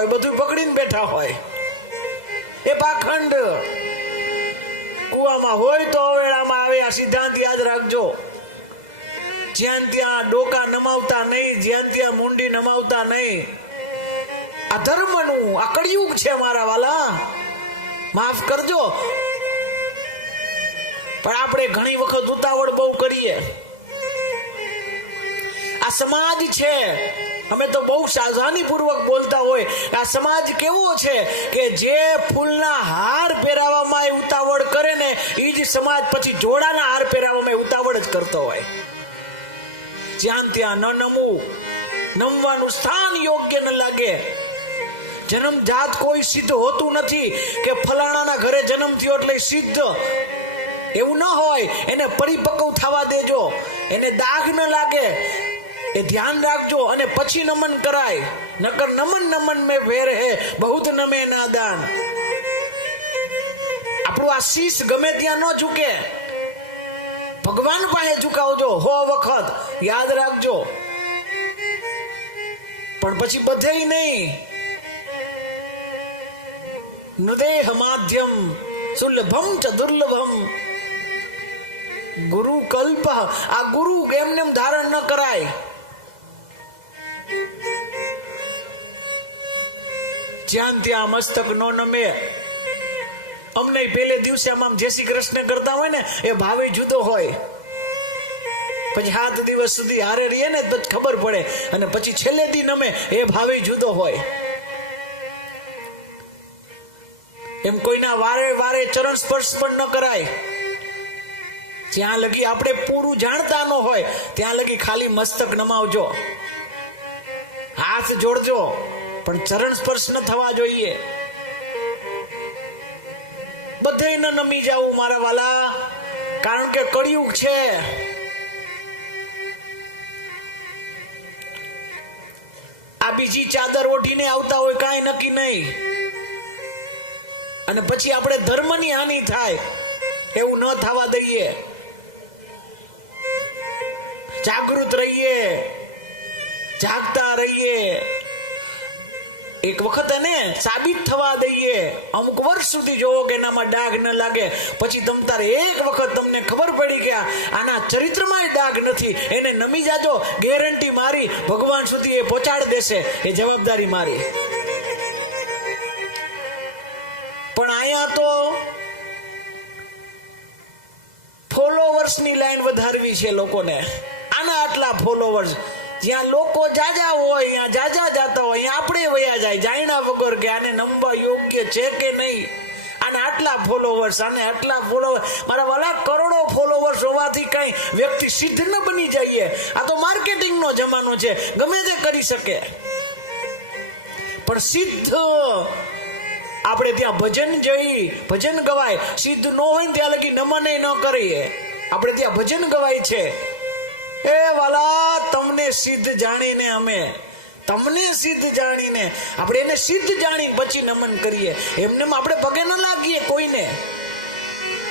હોય, બધું પકડીને બેઠા હોય. એ પાખંડ. કુવામાં હોય તો અવેળામાં આવે, આ સિદ્ધાંત યાદ રાખજો. જ્યાં ત્યાં ડોકા નમાવતા નહીં, જ્યાં ત્યાં મુંડી નમાવતા નહીં. આ ધર્મનું આ કળિયુગ છે મારા વાલા, માફ કરજો. પણ આપણે ઘણી વખત ઉતાવળ બહુ કરીએ. આ સમાજ છે, અમે તો બહુ સાવધાની પૂર્વક બોલતા હોય. આ સમાજ કેવો છે કે જે ફૂલના હાર પહેરાવામાં ઉતાવળ કરે ને, એ જ સમાજ પછી જોડાના હાર પહેરાવામાં ઉતાવળ જ કરતો હોય. જ્યાં ત્યાં ન નમવું, નમવાનું સ્થાન યોગ્ય ન લાગે. જન્મ જાત કોઈ સિદ્ધ હોતું નથી કે ફલાણાના ઘરે જન્મ થયો એટલે સિદ્ધ, એવું ન હોય. એને પરિપક્વ થવા દેજો, એને દાગ ન લાગે એ ધ્યાન રાખજો, અને પછી નમન કરાય. નકર નમન નમન મેં વેર હે, બહુત નમે નાદાન. આપણું આ શીશ ગમે ત્યાં ન ઝૂકે, ભગવાન પાસે ઝુકાવજો 100 વખત, યાદ રાખજો. પણ પછી બધે નહીં. નૃદેહ માધ્યમ સુલભમ ચ દુર્લભમ ગુરુ કલ્પ. આ ગુરુ એમને ધારણ ન કરાય. જ્યાં ત્યાં મસ્તક નો નમે. અમને પહેલે દિવસે આમ જય શ્રી કૃષ્ણ કરતા હોય ને, એ ભાવે જુદો હોય. પછી 7 દિવસ સુધી હારે રહીએ ને તો ખબર પડે, અને પછી છેલ્લે દી નમે એ ભાવે જુદો હોય. એમ કોઈના વારે વારે ચરણ સ્પર્શ પણ ન કરાય. જ્યાં લગી આપણે પૂરું જાણતા ન હોય ત્યાં લગી ખાલી મસ્તક નમાવજો, હાથ જોડજો, પણ ચરણ સ્પર્શ ન થવા જોઈએ. બધે ન નમી જાવું મારા વાલા, કારણ કે કળિયુગ છે. આ બીજી ચાદર ઓઢીને આવતા હોય, કાંઈ નક્કી નહીં. અને પછી આપણે ધર્મની હાનિ થાય, એવું ન થવા દઈએ. જાગૃત રહીએ, જાગતા રહીએ. એક વખત એને સાબિત થવા દઈએ. અમુક વર્ષ સુધી જોવો કે એનામાં ડાઘ ન લાગે. પછી તમ તારે એક વખત તમને ખબર પડી કે આના ચરિત્રમાં ડાઘ નથી, એને નમી જાજો. ગેરંટી મારી, ભગવાન સુધી એ પહોંચાડી દેશે, એ જવાબદારી મારી. પણ અહીંયા તો ફોલોવર્સની લાઈન વધારવી છે લોકોને. આના આટલા ફોલોવર્સ. જ્યાં લોકો જાજા હોય, ત્યાં જાજા જાતા હોય, ત્યાં આપણે વયા જાય જાણ્યા વગર કે આને નમવા યોગ્ય છે કે નહીં. આને આટલા ફોલોવર્સ, આને આટલા ફોલોવર્સ. મારા વાલા, કરોડો ફોલોવર્સ હોવાથી કઈ વ્યક્તિ સિદ્ધ ન બની જઈએ. આ તો માર્કેટિંગનો જમાનો છે, ગમે તે કરી શકે. પણ સિદ્ધ આપણે ત્યાં ભજન જઈ, ભજન ગવાય. સિદ્ધ ન હોય ને ત્યાં લગી નમને ન કરીએ. આપણે ત્યાં ભજન ગવાય છે. એ વાલા, તમને સિદ્ધ જાણીને અમે, તમને સિદ્ધ જાણીને આપણે એને સિદ્ધ જાણી પછી નમન કરીએ. એમને આપણે પગે ન લાગીએ કોઈને.